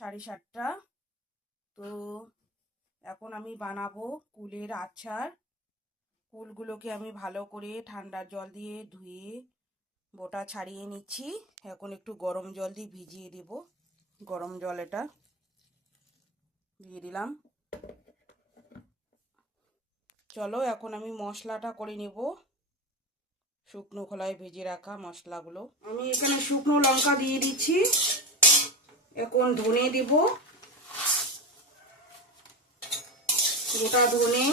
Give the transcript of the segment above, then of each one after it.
সাড়ে সাতটা। তো এখন আমি বানাবো কুলের আচার। কুলগুলোকে আমি ভালো করে ঠান্ডা জল দিয়ে ধুয়ে বোটা ছাড়িয়ে নিচ্ছি। এখন একটু গরম জল দিয়ে ভিজিয়ে দেব। গরম জল এটা দিয়ে দিলাম। চলো এখন আমি মশলাটা করে নেব। শুকনো খোলায় ভেজে রাখা মশলাগুলো। আমি এখানে শুকনো লঙ্কা দিয়ে দিচ্ছি। এখন ধনে দিব। গোটা ধনে।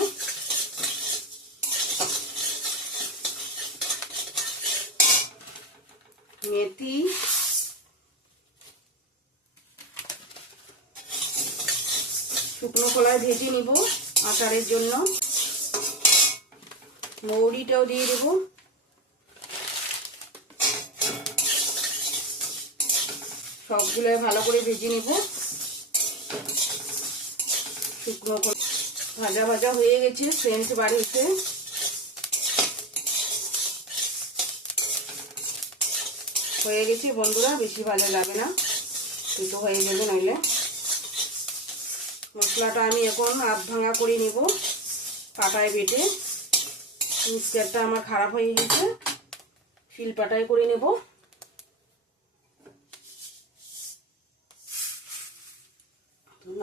মেথি। শুকনো কলায় ভেজে নিব আচারের জন্য। মৌরিটাও দিয়ে দেব। সবগুলো ভালো করে ভেজে নিব। শুকনো ভাজা ভাজা হয়ে গেছে সেন্ট বাড়িতে। হয়ে গেছে বন্ধুরা, বেশি ভালো লাগে না। কিন্তু হয়ে যাবে নইলে। মশলাটা আমি এখন আধ ভাঙা করে নেব পাটায় বেটে। মিক্সচারটা আমার খারাপ হয়ে গেছে। শিল পাটায় করে নেব।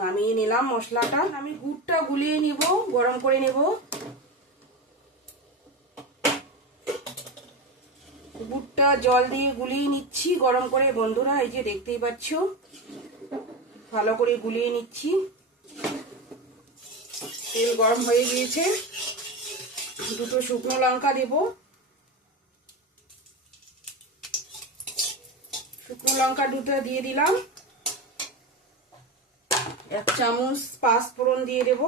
নামিয়ে নিলাম মশলাটা। আমি গুড়টা গুলিয়ে নিব, গরম করে নেব। গুড়টা জল দিয়ে গুলিয়ে নিচ্ছি, গরম করে। বন্ধুরা, এই যে দেখতেই পাচ্ছ, ভালো করে গুলিয়ে নিচ্ছি। তেল গরম হয়ে গিয়েছে। দুটো শুকনো লঙ্কা দেব। শুকনো লঙ্কা দুটো দিয়ে দিলাম। এক চামচ পাঁচ ফোড়ন দিয়ে দেব।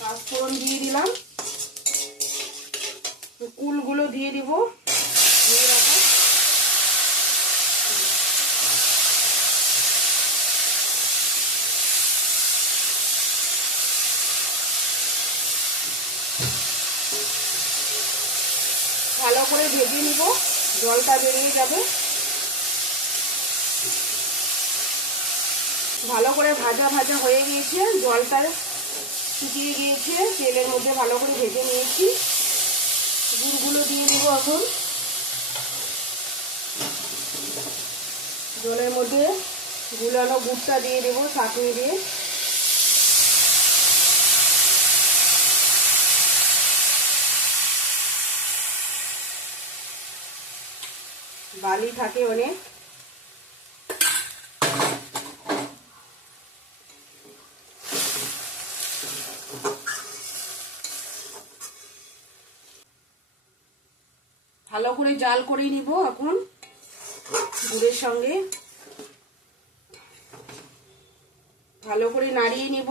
পাঁচ ফোড়ন দিয়ে দিলাম। কুলগুলো দিয়ে দিব। ভালো করে ভেজে নিব। জলটা বেরিয়ে যাবে। ভালো করে ভাজা ভাজা হয়ে গিয়েছে। জলটা শুকিয়ে গিয়েছে। তেলের মধ্যে ভালো করে ভেজে নিয়েছি। গুড়গুলো দিয়ে দেব এখন। জলের মধ্যে গুলানো গুড়টা দিয়ে দেবো চাটনি দিয়ে। বালি থাকে অনেক। ভালো করে জাল করে নিব এখন গুড়ের সঙ্গে। ভালো করে নাড়িয়ে নিব।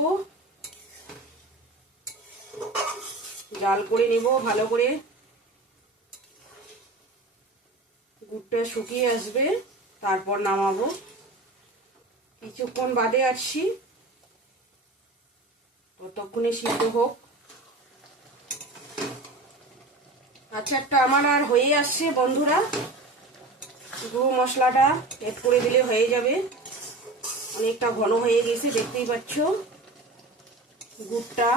জাল করে নিব ভালো করে। গুড়টা শুকিয়ে আসবে, তারপর নামাবো। কিছুক্ষণ বাদে আসছি। ততক্ষণে সিদ্ধ হোক। আচারটা আমার আর হয়ে আসছে বন্ধুরা। গুঁড়ো মশলাটা এড করে দিলে হয়ে যাবে। অনেকটা ঘন হয়ে গেছে, দেখতেই পাচ্ছ। গুড়টা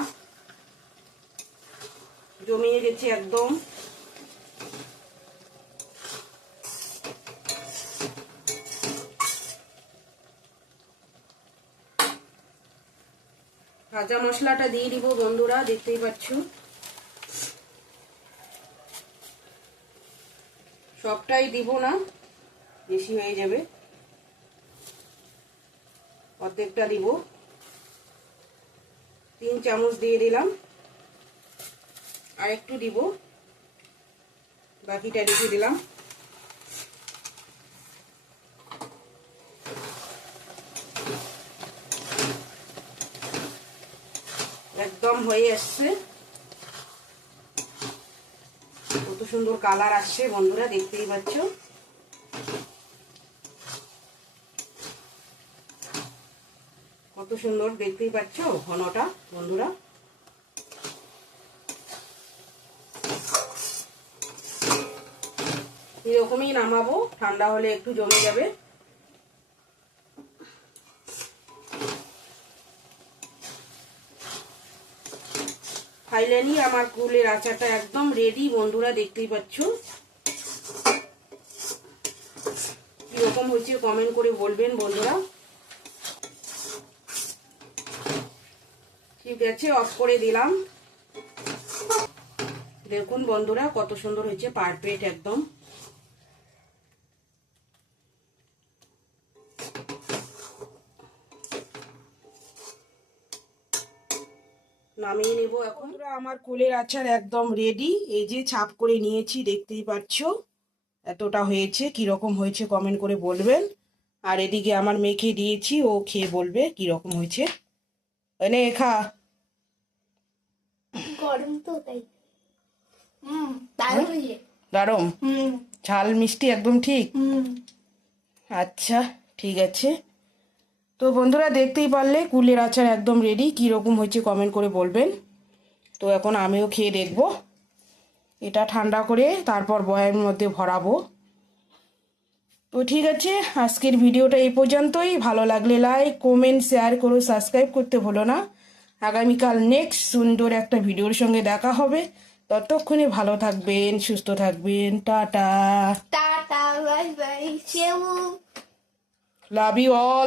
জমিয়ে গেছে একদম। ভাজা মশলাটা দিয়ে দিব বন্ধুরা, দেখতেই পাচ্ছ। সবটাই দিব না, বেশি হয়ে যাবে। অর্ধেকটা দিব। তিন চামচ দিয়ে দিলাম। আর একটু দিব। বাকিটা রেখে দিলাম। একদম হয়ে আসছে কত সুন্দর কালার আসছে বন্ধুরা, দেখতেই পাচ্ছ। কত সুন্দর, দেখতেই পাচ্ছ ঘনটা বন্ধুরা। এরকমই নামাবো, ঠান্ডা হলে একটু জমে যাবে। ফাইনালি আমার কুলের আচারটা একদম রেডি বন্ধুরা দেখতেই পাচ্ছ। কীরকম হয়েছে কমেন্ট করে বলবেন বন্ধুরা। ঠিক আছে অফ করে দিলাম। দেখুন বন্ধুরা, কত সুন্দর হয়েছে পারফেক্ট একদম। নামিয়ে নেব এখন। আমার কুলের আচার একদম রেডি এই যে ছাপ করে নিয়েছি দেখতেই পাচ্ছ এতটা হয়েছে কীরকম হয়েছে কমেন্ট করে বলবেন। আর এদিকে আমার মেয়েকে দিয়েছি ও খেয়ে বলবে কীরকম হয়েছে। এনে খা। গরম তো তাই। দারুম হুম? ঝাল মিষ্টি একদম ঠিক? আচ্ছা ঠিক আছে। তো বন্ধুরা দেখতেই পারলে কুলের আচার একদম রেডি কীরকম হয়েছে কমেন্ট করে বলবেন। তো এখন আমিও খেয়ে দেখব। এটা ঠান্ডা করে তারপর বয়ের মধ্যে ভরাবো। তো ঠিক আছে আজকের ভিডিওটা এই পর্যন্তই। ভালো লাগলে লাইক কমেন্ট শেয়ার করো সাবস্ক্রাইব করতে ভুলো না। আগামীকাল নেক্সট সুন্দর একটা ভিডিওর সঙ্গে দেখা হবে। ততক্ষণে ভালো থাকবেন সুস্থ থাকবেন। Tata. Tata bye bye love you all